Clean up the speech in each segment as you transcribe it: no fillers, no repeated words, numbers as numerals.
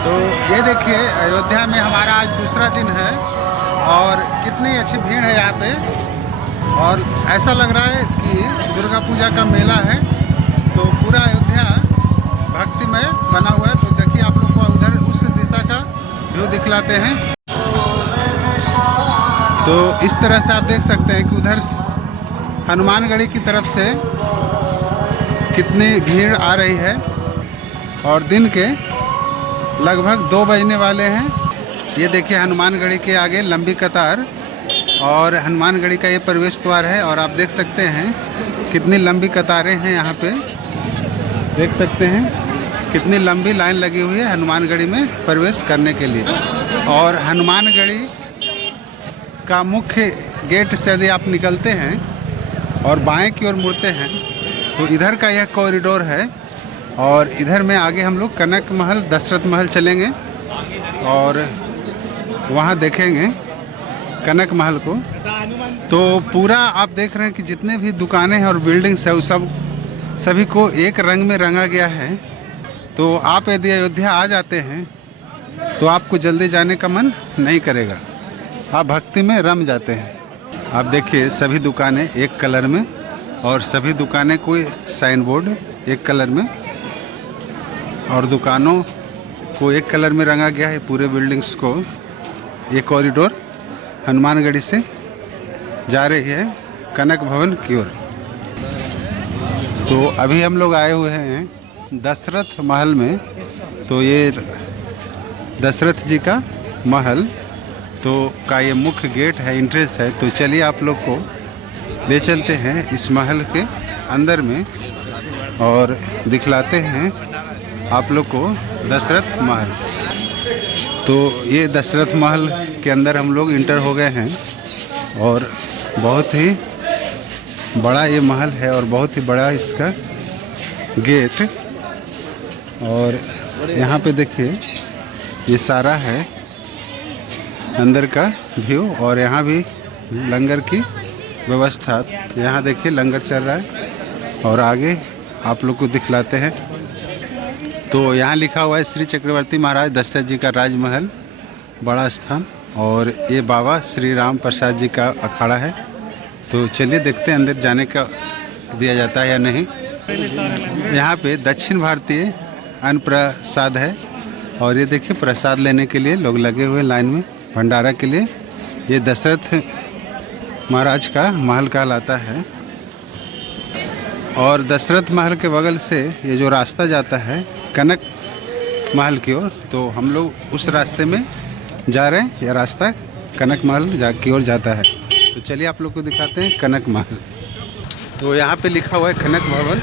तो ये देखिए अयोध्या में हमारा आज दूसरा दिन है और कितनी अच्छी भीड़ है यहाँ पे। और ऐसा लग रहा है कि दुर्गा पूजा का मेला है। तो पूरा अयोध्या भक्तिमय बना हुआ है। तो देखिए आप लोग को उधर उस दिशा का व्यू दिखलाते हैं। तो इस तरह से आप देख सकते हैं कि उधर हनुमानगढ़ी की तरफ से कितनी भीड़ आ रही है। और दिन के लगभग 2 बजने वाले हैं। ये देखिए हनुमानगढ़ी के आगे लंबी कतार और हनुमानगढ़ी का ये प्रवेश द्वार है। और आप देख सकते हैं कितनी लंबी कतारें हैं यहाँ पे। देख सकते हैं कितनी लंबी लाइन लगी हुई है हनुमानगढ़ी में प्रवेश करने के लिए। और हनुमानगढ़ी का मुख्य गेट से यदि आप निकलते हैं और बाएं की ओर मुड़ते हैं तो इधर का यह कॉरिडोर है। और इधर में आगे हम लोग कनक महल, दशरथ महल चलेंगे और वहाँ देखेंगे कनक महल को। तो पूरा आप देख रहे हैं कि जितने भी दुकानें हैं और बिल्डिंग्स है वो सभी को एक रंग में रंगा गया है। तो आप यदि अयोध्या आ जाते हैं तो आपको जल्दी जाने का मन नहीं करेगा, आप भक्ति में रम जाते हैं। आप देखिए सभी दुकानें एक कलर में और सभी दुकानें कोई साइन बोर्ड एक कलर में और दुकानों को एक कलर में रंगा गया है। पूरे बिल्डिंग्स को ये कॉरिडोर हनुमानगढ़ी से जा रही है कनक भवन की ओर। तो अभी हम लोग आए हुए हैं दशरथ महल में। तो ये दशरथ जी का महल तो का ये मुख्य गेट है, एंट्रेंस है। तो चलिए आप लोग को ले चलते हैं इस महल के अंदर में और दिखलाते हैं आप लोग को दशरथ महल। तो ये दशरथ महल के अंदर हम लोग इंटर हो गए हैं और बहुत ही बड़ा ये महल है और बहुत ही बड़ा इसका गेट। और यहाँ पे देखिए ये सारा है अंदर का व्यू। और यहाँ भी लंगर की व्यवस्था, यहाँ देखिए लंगर चल रहा है और आगे आप लोग को दिखलाते हैं। तो यहाँ लिखा हुआ है श्री चक्रवर्ती महाराज दशरथ जी का राजमहल बड़ा स्थान। और ये बाबा श्री राम प्रसाद जी का अखाड़ा है। तो चलिए देखते हैं अंदर जाने का दिया जाता है या नहीं। यहाँ पे दक्षिण भारतीय अन्न प्रसाद है और ये देखिए प्रसाद लेने के लिए लोग लगे हुए लाइन में भंडारा के लिए। ये दशरथ महाराज का महल कहलाता है। और दशरथ महल के बगल से ये जो रास्ता जाता है कनक महल की ओर, तो हम लोग उस रास्ते में जा रहे हैं। यह रास्ता कनक महल की ओर जाता है। तो चलिए आप लोग को दिखाते हैं कनक महल। तो यहाँ पे लिखा हुआ है कनक भवन।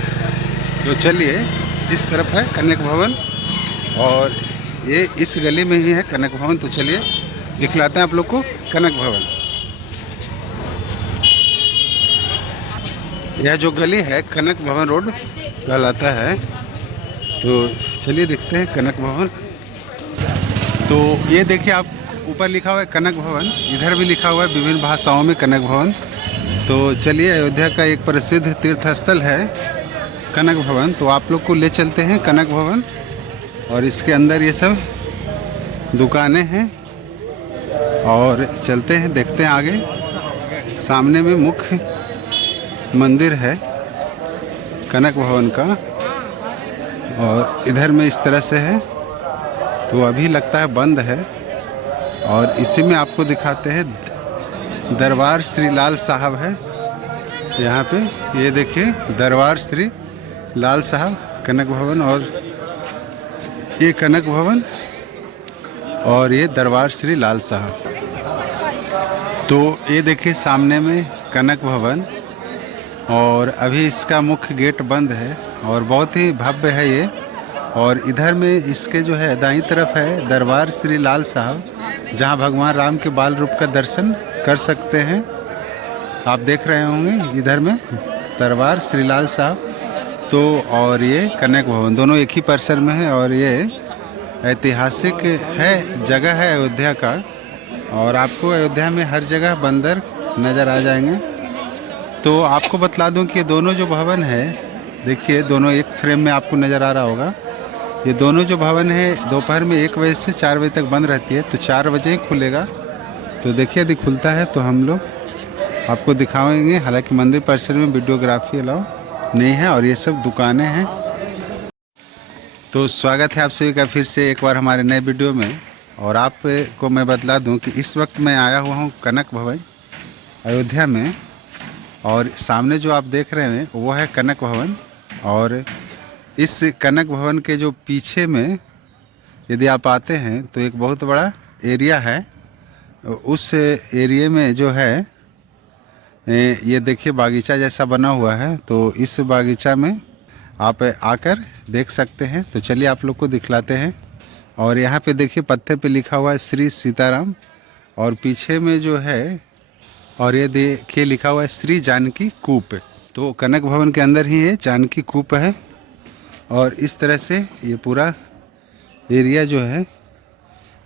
तो चलिए इस तरफ है कनक भवन और ये इस गली में ही है कनक भवन। तो चलिए दिखलाते हैं आप लोग को कनक भवन। यह जो गली है कनक भवन रोड कहलाता है। तो चलिए देखते हैं कनक भवन। तो ये देखिए आप ऊपर लिखा हुआ है कनक भवन, इधर भी लिखा हुआ है विभिन्न भाषाओं में कनक भवन। तो चलिए अयोध्या का एक प्रसिद्ध तीर्थ स्थल है कनक भवन। तो आप लोग को ले चलते हैं कनक भवन और इसके अंदर ये सब दुकानें हैं और चलते हैं देखते हैं आगे। सामने में मुख्य मंदिर है कनक भवन का और इधर में इस तरह से है। तो अभी लगता है बंद है। और इसी में आपको दिखाते हैं दरबार श्री लाल साहब है यहाँ पे। ये देखिए दरबार श्री लाल साहब कनक भवन। और ये कनक भवन और ये दरबार श्री लाल साहब। तो ये देखिए सामने में कनक भवन और अभी इसका मुख्य गेट बंद है और बहुत ही भव्य है ये। और इधर में इसके जो है दाईं तरफ है दरबार श्री लाल साहब, जहां भगवान राम के बाल रूप का दर्शन कर सकते हैं। आप देख रहे होंगे इधर में दरबार श्री लाल साहब। तो और ये कनक भवन दोनों एक ही परिसर में है और ये ऐतिहासिक है जगह है अयोध्या का। और आपको अयोध्या में हर जगह बंदर नज़र आ जाएंगे। तो आपको बतला दूं कि ये दोनों जो भवन है देखिए दोनों एक फ्रेम में आपको नज़र आ रहा होगा। ये दोनों जो भवन है दोपहर में 1 बजे से 4 बजे तक बंद रहती है, तो 4 बजे ही खुलेगा। तो देखिए यदि खुलता है तो हम लोग आपको दिखाएंगे। हालांकि मंदिर परिसर में वीडियोग्राफी अलाउ नहीं है और ये सब दुकानें हैं। तो स्वागत है आप सभी का फिर से एक बार हमारे नए वीडियो में। और आपको मैं बतला दूं कि इस वक्त मैं आया हुआ हूं कनक भवन अयोध्या में, और सामने जो आप देख रहे हैं वो है कनक भवन। और इस कनक भवन के जो पीछे में यदि आप आते हैं तो एक बहुत बड़ा एरिया है। उस एरिया में जो है ये देखिए बागीचा जैसा बना हुआ है, तो इस बागीचा में आप आकर देख सकते हैं। तो चलिए आप लोग को दिखलाते हैं। और यहाँ पे देखिए पत्थर पे लिखा हुआ है श्री सीताराम, और पीछे में जो है और ये देखिए लिखा हुआ है श्री जानकी कूप। तो कनक भवन के अंदर ही ये जानकी कूप है। और इस तरह से ये पूरा एरिया जो है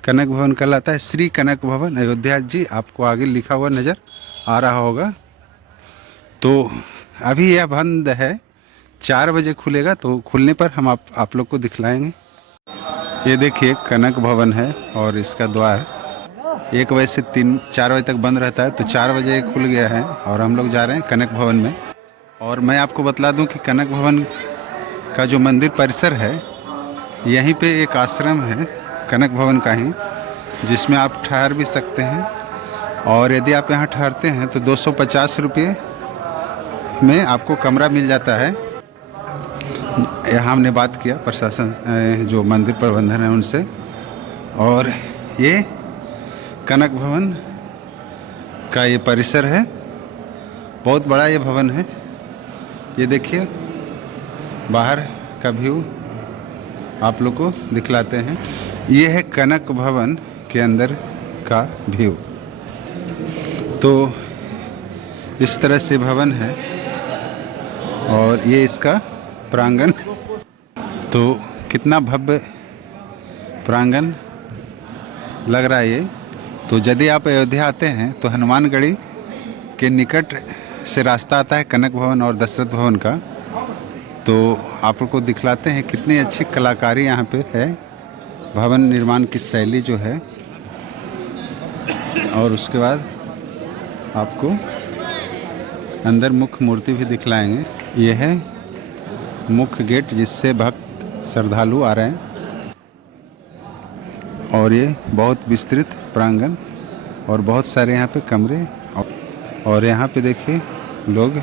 कनक भवन कहलाता है। श्री कनक भवन अयोध्या जी आपको आगे लिखा हुआ नज़र आ रहा होगा। तो अभी यह बंद है, 4 बजे खुलेगा। तो खुलने पर हम आप लोग को दिखलाएंगे। ये देखिए कनक भवन है और इसका द्वार 1 बजे से 3-4 बजे तक बंद रहता है। तो 4 बजे खुल गया है और हम लोग जा रहे हैं कनक भवन में। और मैं आपको बतला दूं कि कनक भवन का जो मंदिर परिसर है, यहीं पे एक आश्रम है कनक भवन का ही, जिसमें आप ठहर भी सकते हैं। और यदि आप यहाँ ठहरते हैं तो 250 रुपये में आपको कमरा मिल जाता है। यहाँ हमने बात किया प्रशासन जो मंदिर प्रबंधन है उनसे। और ये कनक भवन का ये परिसर है, बहुत बड़ा ये भवन है। ये देखिए बाहर का व्यू आप लोग को दिखलाते हैं। ये है कनक भवन के अंदर का व्यू। तो इस तरह से भवन है और ये इसका प्रांगण। तो कितना भव्य प्रांगण लग रहा है ये। तो यदि आप अयोध्या आते हैं तो हनुमानगढ़ी के निकट से रास्ता आता है कनक भवन और दशरथ भवन का। तो आप लोग को दिखलाते हैं कितनी अच्छी कलाकारी यहाँ पे है, भवन निर्माण की शैली जो है। और उसके बाद आपको अंदर मुख्य मूर्ति भी दिखलाएंगे। ये है मुख्य गेट जिससे भक्त श्रद्धालु आ रहे हैं। और ये बहुत विस्तृत प्रांगण और बहुत सारे यहाँ पे कमरे। और यहाँ पे देखिए लोग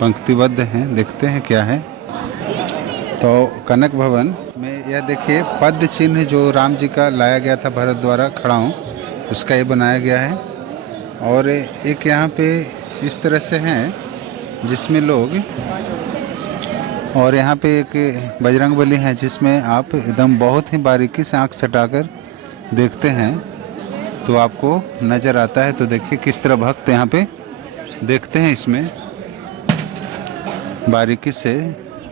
पंक्तिबद्ध हैं, देखते हैं क्या है। तो कनक भवन में यह देखिए पद्म चिन्ह जो राम जी का लाया गया था भरत द्वारा खड़ा हूँ, उसका ये बनाया गया है। और एक यहाँ पे इस तरह से हैं जिसमें लोग, और यहाँ पे एक बजरंगबली है जिसमें आप एकदम बहुत ही बारीकी से आँख सटाकर देखते हैं तो आपको नज़र आता है। तो देखिए किस तरह भक्त यहाँ पे देखते हैं, इसमें बारीकी से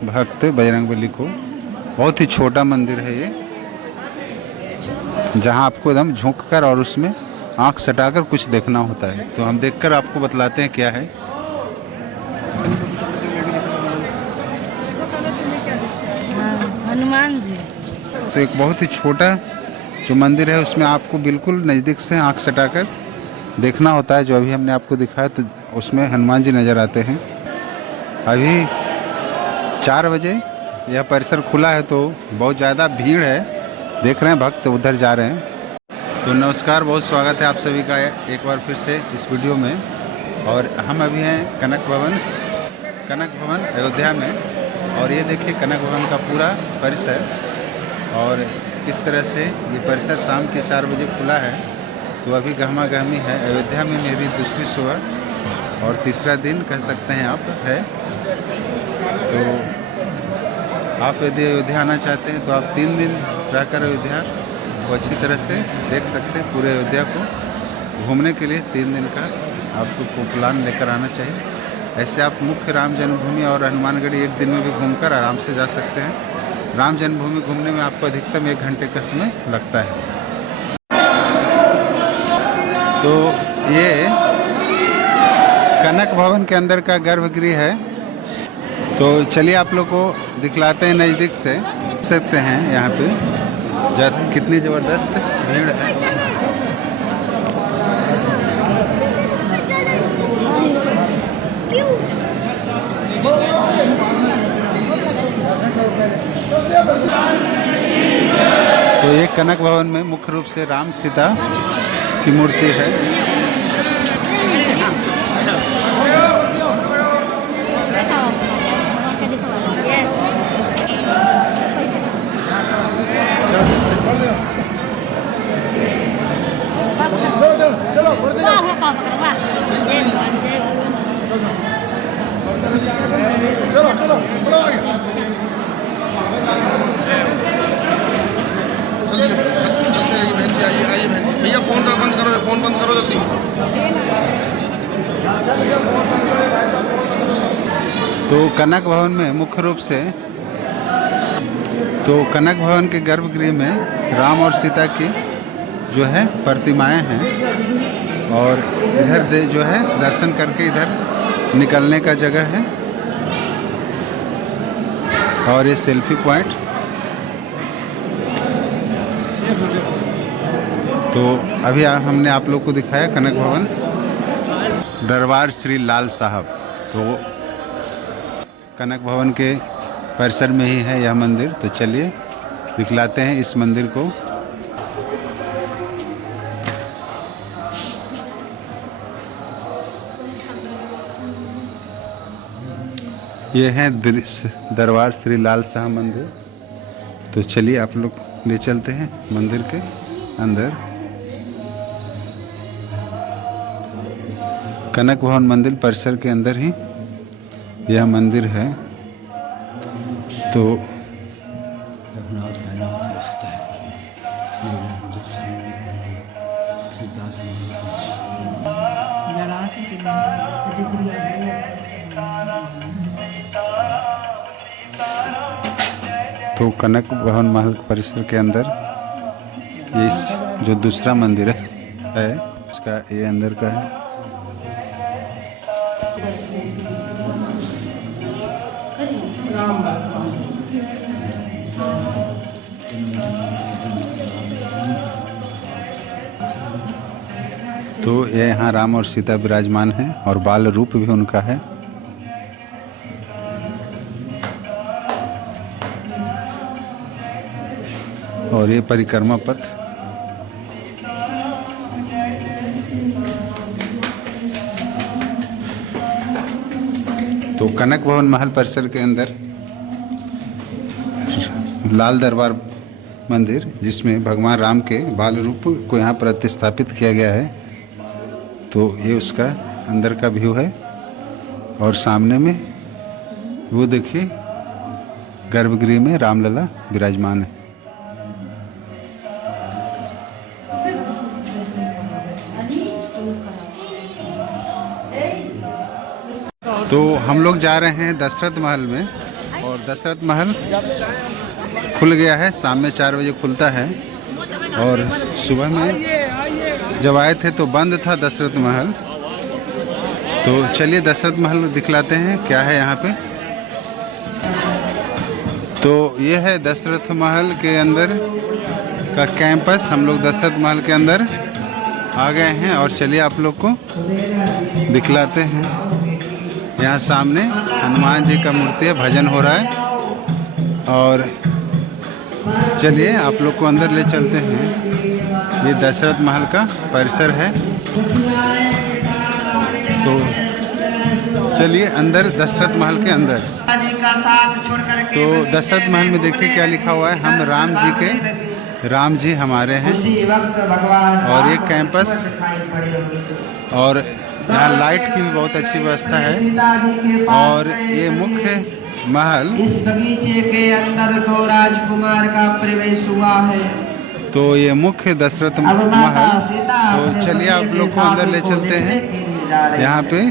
भक्त बजरंगबली को। बहुत ही छोटा मंदिर है ये, जहाँ आपको एकदम झुक कर और उसमें आँख सटाकर कुछ देखना होता है। तो हम देखकर आपको बतलाते हैं क्या है। हनुमान जी। तो एक बहुत ही छोटा जो मंदिर है उसमें आपको बिल्कुल नज़दीक से आँख सटाकर देखना होता है। जो अभी हमने आपको दिखाया तो उसमें हनुमान जी नज़र आते हैं। अभी 4 बजे यह परिसर खुला है तो बहुत ज़्यादा भीड़ है, देख रहे हैं भक्त उधर जा रहे हैं। तो नमस्कार, बहुत स्वागत है आप सभी का एक बार फिर से इस वीडियो में। और हम अभी हैं कनक भवन अयोध्या में। और ये देखिए कनक भवन का पूरा परिसर और किस तरह से ये परिसर शाम के 4 बजे खुला है। तो अभी गहमा गहमी है। अयोध्या में मेरी दूसरी सुबह और तीसरा दिन कह सकते हैं आप है। तो आप यदि अयोध्या आना चाहते हैं तो आप 3 दिन रहकर अयोध्या को अच्छी तरह से देख सकते हैं। पूरे अयोध्या को घूमने के लिए 3 दिन का आपको प्लान लेकर आना चाहिए। ऐसे आप मुख्य राम जन्मभूमि और हनुमानगढ़ी 1 दिन में भी घूमकर आराम से जा सकते हैं। राम जन्मभूमि घूमने में आपको अधिकतम 1 घंटे का समय लगता है। तो ये कनक भवन के अंदर का गर्भगृह है। तो चलिए आप लोग को दिखलाते हैं नज़दीक से। सकते हैं यहाँ पे कितनी ज़बरदस्त भीड़ है। तो ये कनक भवन में मुख्य रूप से राम सीता की मूर्ति है। भैया फोन बंद करो, फोन बंद करो जल्दी। तो कनक भवन में मुख्य रूप से कनक भवन के गर्भगृह में राम और सीता की जो है प्रतिमाएं हैं और इधर जो है दर्शन करके इधर निकलने का जगह है और ये सेल्फी पॉइंट। तो अभी हमने आप लोग को दिखाया कनक भवन, दरबार श्री लाल साहब। तो कनक भवन के परिसर में ही है यह मंदिर। तो चलिए दिखलाते हैं इस मंदिर को। ये है दरबार श्री लाल साहब मंदिर। तो चलिए आप लोग ले चलते हैं मंदिर के अंदर। कनक भवन मंदिर परिसर के अंदर ही यह मंदिर है। तो कनक भवन महल परिसर के अंदर ये जो दूसरा मंदिर है इसका ये अंदर का है। तो ये यहाँ राम और सीता विराजमान हैं और बाल रूप भी उनका है। और ये परिक्रमा पथ। तो कनक भवन महल परिसर के अंदर लाल दरबार मंदिर, जिसमें भगवान राम के बाल रूप को यहाँ प्रतिस्थापित किया गया है। तो ये उसका अंदर का व्यू है और सामने में वो देखिए गर्भगृह में रामलला विराजमान है। तो हम लोग जा रहे हैं दशरथ महल में और दशरथ महल खुल गया है। शाम में 4 बजे खुलता है और सुबह में जब आए थे तो बंद था दशरथ महल। तो चलिए दशरथ महल दिखलाते हैं क्या है यहाँ पे। तो ये है दशरथ महल के अंदर का कैंपस। हम लोग दशरथ महल के अंदर आ गए हैं और चलिए आप लोग को दिखलाते हैं। यहाँ सामने हनुमान जी का मूर्ति है, भजन हो रहा है और चलिए आप लोग को अंदर ले चलते हैं। ये दशरथ महल का परिसर है। तो चलिए अंदर दशरथ महल के अंदर। तो दशरथ महल में देखिए क्या लिखा हुआ है, हम राम जी हमारे हैं। और ये कैंपस और यहाँ लाइट की भी बहुत अच्छी व्यवस्था है। और ये मुख्य महल, इस बगीचे के अंदर तो राजकुमार का प्रवेश हुआ है। तो ये मुख्य दशरथ महल। तो चलिए आप लोग को अंदर ले चलते हैं। यहाँ पे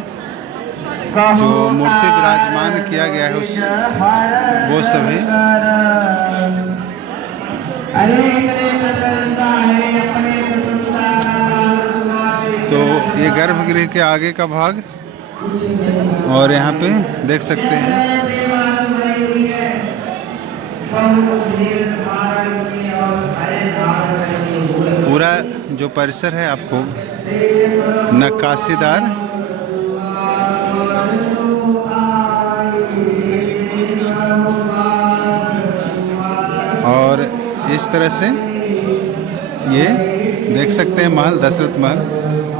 जो मूर्ति विराजमान किया गया है वो सभी। तो ये गर्भगृह के आगे का भाग और यहाँ पे देख सकते हैं पूरा जो परिसर है आपको नक्काशीदार और इस तरह से ये देख सकते हैं महल, दशरथ महल,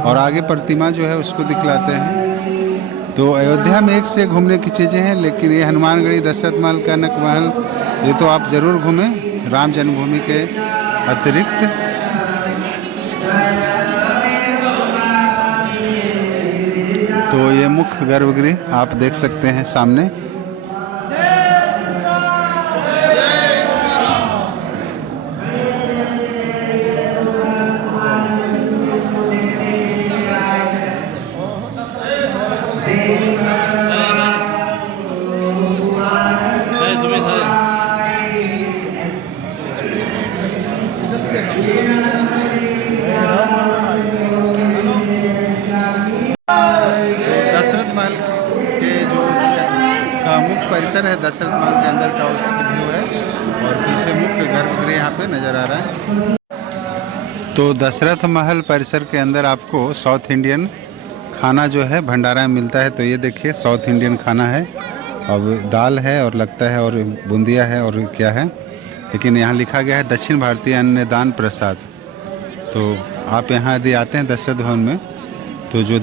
और आगे प्रतिमा जो है उसको दिखलाते हैं। तो अयोध्या में एक से घूमने की चीज़ें हैं, लेकिन ये हनुमानगढ़ी, दशरथ महल, कनक महल, ये तो आप ज़रूर घूमें राम जन्मभूमि के अतिरिक्त। तो ये मुख्य गर्भगृह आप देख सकते हैं सामने। दशरथ महल के जो का मुख्य परिसर है, दशरथ महल के अंदर का उसकी व्यू है, और पीछे मुख्य गर्भगृह यहाँ पे नज़र आ रहा है। तो दशरथ महल परिसर के अंदर आपको साउथ इंडियन खाना जो है भंडारा में मिलता है। तो ये देखिए साउथ इंडियन खाना है, अब दाल है और लगता है और बूंदिया है और क्या है, लेकिन यहाँ लिखा गया है दक्षिण भारतीय अन्नदान प्रसाद। तो आप यहाँ यदि आते हैं दशरथ भवन में, तो जो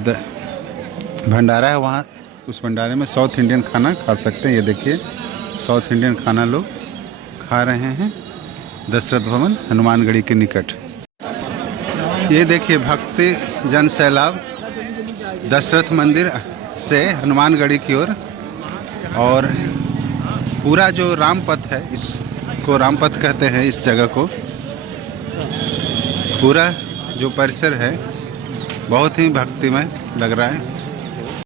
भंडारा है वहाँ उस भंडारे में साउथ इंडियन खाना खा सकते हैं। ये देखिए साउथ इंडियन खाना लोग खा रहे हैं दशरथ भवन हनुमानगढ़ी के निकट। ये देखिए भक्ति जन सैलाब दशरथ मंदिर से हनुमानगढ़ी की ओर, और पूरा जो रामपथ है, इसको रामपथ कहते हैं इस जगह को। पूरा जो परिसर है बहुत ही भक्तिमय लग रहा है।